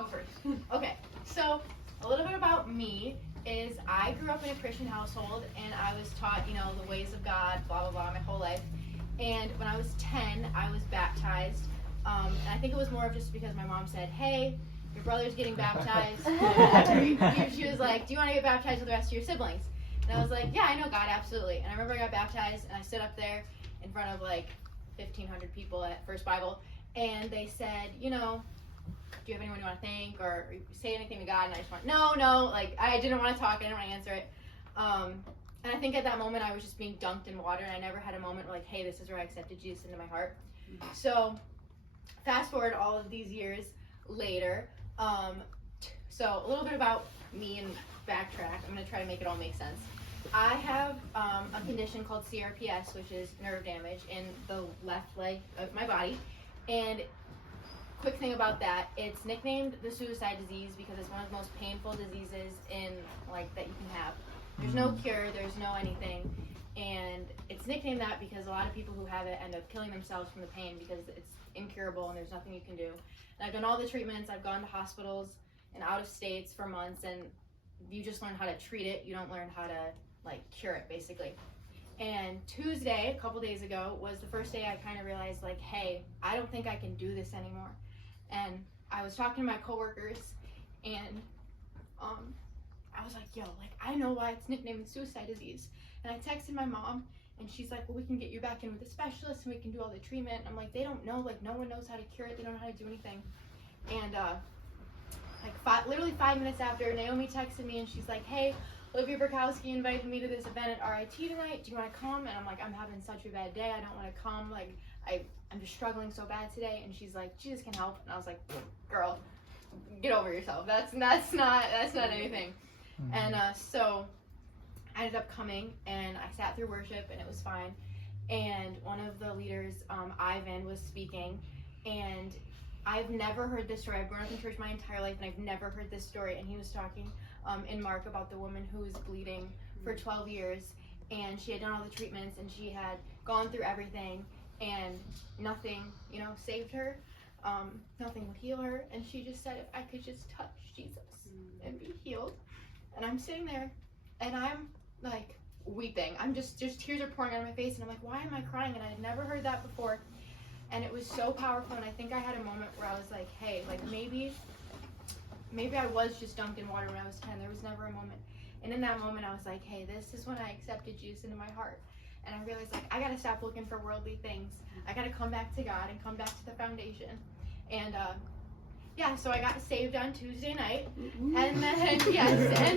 I'll go first. Okay, so a little bit about me is I grew up in a Christian household, and I was taught, the ways of God, blah, blah, blah, my whole life. And when I was 10, I was baptized. And I think it was more of just because my mom said, hey, your brother's getting baptized. She was like, do you want to get baptized with the rest of your siblings? And I was like, yeah, I know God, absolutely. And I remember I got baptized, and I stood up there in front of like 1,500 people at First Bible, and they said, do you have anyone you want to thank or say anything to God? And I just went, no, like I didn't want to talk, I didn't want to answer it. And I think at that moment I was just being dunked in water, and I never had a moment where like, hey, this is where I accepted Jesus into my heart. So fast forward all of these years later, so a little bit about me and backtrack. I'm going to try to make it all make sense. I have a condition called CRPS, which is nerve damage in the left leg of my body. And quick thing about that, it's nicknamed the suicide disease because it's one of the most painful diseases that you can have. There's no cure, there's no anything, and it's nicknamed that because a lot of people who have it end up killing themselves from the pain because it's incurable and there's nothing you can do. And I've done all the treatments, I've gone to hospitals and out of states for months, and you just learn how to treat it, you don't learn how to cure it basically. And Tuesday, a couple days ago, was the first day I kind of realized hey, I don't think I can do this anymore. And I was talking to my coworkers, and I was like, yo, I know why it's nicknamed suicide disease. And I texted my mom, and she's like, well, we can get you back in with a specialist, and we can do all the treatment. I'm like, they don't know, no one knows how to cure it, they don't know how to do anything. And literally 5 minutes after, Naomi texted me, and she's like, hey, Olivia Burkowski invited me to this event at RIT tonight. Do you want to come? And I'm like, I'm having such a bad day. I don't want to come. I'm just struggling so bad today. And she's like, Jesus can help. And I was like, girl, get over yourself. That's not anything. Mm-hmm. And so I ended up coming, and I sat through worship, and it was fine. And one of the leaders, Ivan, was speaking, and I've never heard this story. I've grown up in church my entire life, and I've never heard this story. And he was talking in Mark about the woman who was bleeding for 12 years, and she had done all the treatments, and she had gone through everything, and nothing, saved her. Nothing would heal her, and she just said, if I could just touch Jesus and be healed. And I'm sitting there, and I'm weeping. I'm just tears are pouring out of my face, and I'm like, why am I crying? And I had never heard that before, and it was so powerful. And I think I had a moment where I was like, hey, maybe I was just dunked in water when I was 10. There was never a moment. And in that moment, I was like, hey, this is when I accepted Jesus into my heart. And I realized, I got to stop looking for worldly things. I got to come back to God and come back to the foundation. And, so I got saved on Tuesday night. And then,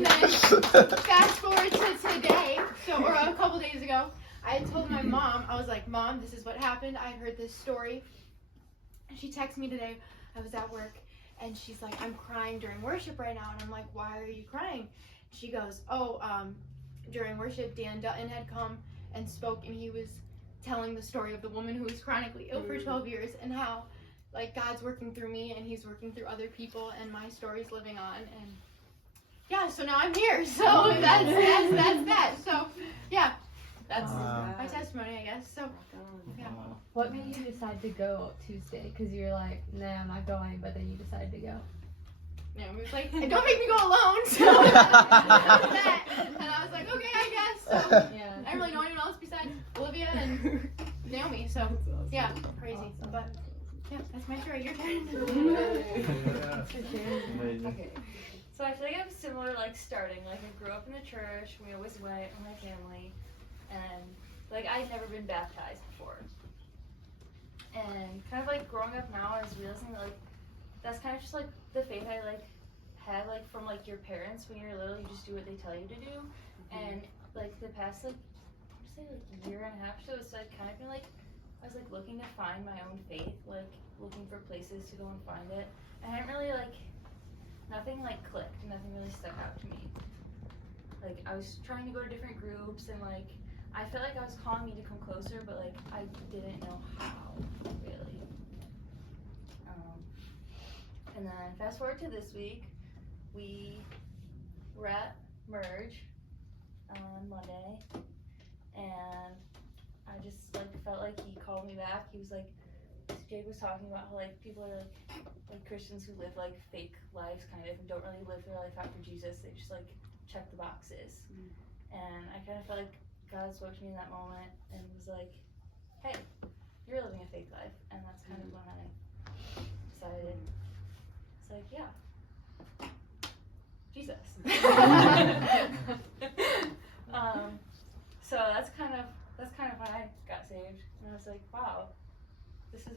fast forward to today, or a couple days ago, I had told my mom, I was like, Mom, this is what happened. I heard this story. And she texted me today. I was at work. And she's like, I'm crying during worship right now. And I'm like, why are you crying? She goes, during worship, Dan Dutton had come and spoke, and he was telling the story of the woman who was chronically ill for 12 years, and how God's working through me, and he's working through other people, and my story's living on. And so now I'm here. So that's that. So that's my testimony, I guess. So What made you decide to go Tuesday? Because you're like, nah, I'm not going, but then you decided to go. Naomi was like, don't make me go alone. So that. And I was like, okay, I guess. So I didn't really know anyone else besides Olivia and Naomi. So crazy. Awesome. But that's my story. Your turn. Okay. So I feel like I'm similar, starting. I grew up in the church. We always went with my family, and I'd never been baptized before. And kind of growing up now, I was realizing that's kind of just the faith I had from your parents. When you're little, you just do what they tell you to do. And the past I'd say year and a half, so it's kind of been I was looking to find my own faith, looking for places to go and find it. And I didn't really nothing clicked, nothing really stuck out to me. I was trying to go to different groups, and I felt I was calling me to come closer, but I didn't know how, really. And then fast forward to this week, we were at Merge on Monday, and I just felt he called me back. He was like, Jake was talking about how like people are like Christians who live like fake lives kind of and don't really live their life after Jesus. They just like check the boxes. And I kind of felt like God spoke to me in that moment and was like, hey, you're living a fake life. And that's kind of when I decided, it's like, yeah, Jesus. So that's kind of when I got saved. And I was like, wow, this is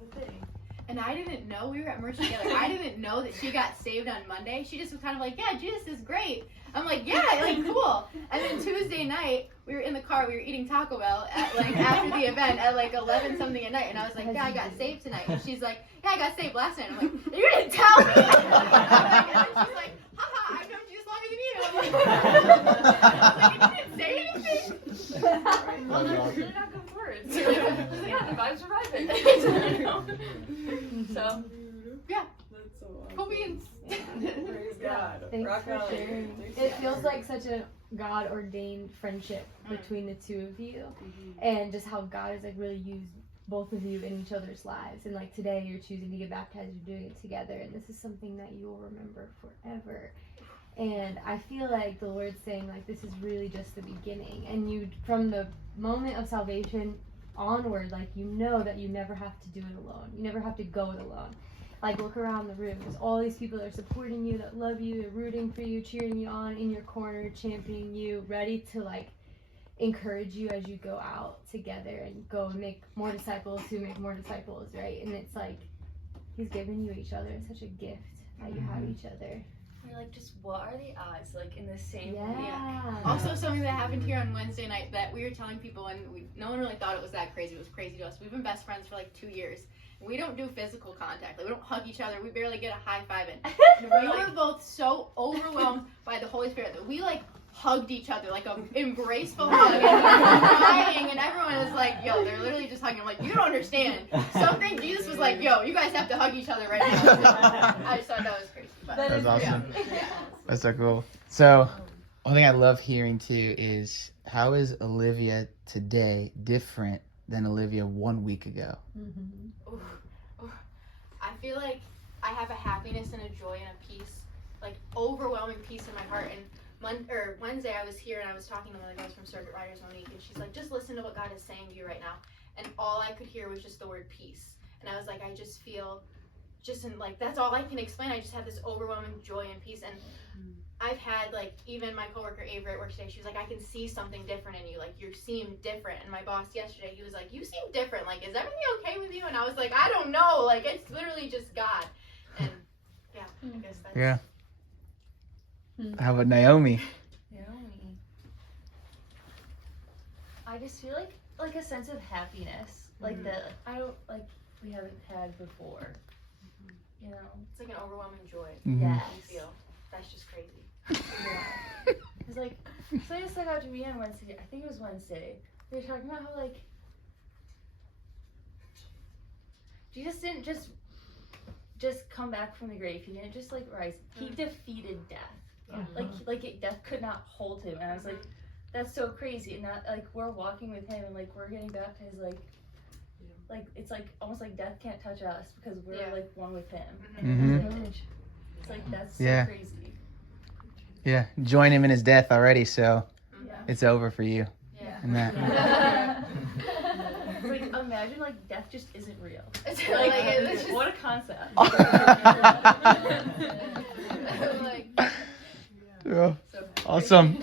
the thing. And I didn't know, we were at Mercy together, I didn't know that she got saved on Monday. She just was kind of like, yeah, Jesus is great. I'm like, yeah, like, cool. And then Tuesday night, we were in the car, we were eating Taco Bell at, like, after the event at, like, 11 something at night. And I was like, yeah, I got saved tonight. And she's like, yeah, I got saved last night. I'm like, you didn't tell me. And then she's like, haha, I've known Jesus longer than you. I'm like, you didn't say anything? Well, that's really not good words. Yeah, the vibes are vibing. So, yeah. That's so awesome. Cool beans. Praise God. Thanks Rock for on. sharing. It feels like such a God-ordained friendship between the two of you, and just how God has like really used both of you in each other's lives. And like today, you're choosing to get baptized. You're doing it together, and this is something that you will remember forever. And I feel like the Lord's saying like this is really just the beginning, and you from the moment of salvation onward, like you know that you never have to do it alone. You never have to go it alone. Like look around the room. There's all these people that are supporting you, that love you, they're rooting for you, cheering you on, in your corner, championing you, ready to like encourage you as you go out together and go and make more disciples who make more disciples, right? And it's like He's given you each other. It's such a gift that you have each other. you're like, just what are the odds, like, in the same Yeah. Also, something that happened here on Wednesday night that we were telling people, and no one really thought it was that crazy. It was crazy to us. We've been best friends for like 2 years. We don't do physical contact. Like, we don't hug each other. We barely get a high five in. We were both so overwhelmed by the Holy Spirit that we like hugged each other, like a embraceful hug, and we were crying, and everyone was like, yo, they're literally just hugging. I'm like, you don't understand. Something, Jesus was like, yo, you guys have to hug each other right now. I just thought that was crazy. But, That's awesome. Yeah. That's so cool. So, one thing I love hearing too is how is Olivia today different than Olivia 1 week ago? Mm-hmm. I feel like I have a happiness and a joy and a peace, like overwhelming peace in my heart. And Wednesday I was here and I was talking to one of the girls from Circuit Riders, Monique, and she's like, just listen to what God is saying to you right now. And all I could hear was just the word peace. And I was like, I just feel like, that's all I can explain. I just had this overwhelming joy and peace. And I've had, like, even my coworker Avery at work today, she was like, I can see something different in you. Like, you seem different. And my boss yesterday, he was like, you seem different. Like, is everything okay with you? And I was like, I don't know. Like, it's literally just God. And, yeah, I guess that's... Yeah. How about Naomi? Naomi. I just feel like a sense of happiness, like that I don't like we haven't had before. You know, It's like an overwhelming joy. Mhm. yes. You feel. That's just crazy. Yeah. It's like something stuck out to me on Wednesday. I think it was Wednesday. They were talking about how like Jesus didn't just come back from the grave. He didn't just like rise. He defeated death. Death could not hold him. And I was like, that's so crazy. And that like we're walking with him and like we're getting baptized like it's like almost like death can't touch us because we're like one with him. Mhm. It's like that's Yeah. so crazy. Yeah, join him in his death already, so Yeah. it's over for you. Yeah. And that. Yeah. It's like imagine like death just isn't real. It's Like, like, it's just... what a concept. like, Yeah. So, Awesome.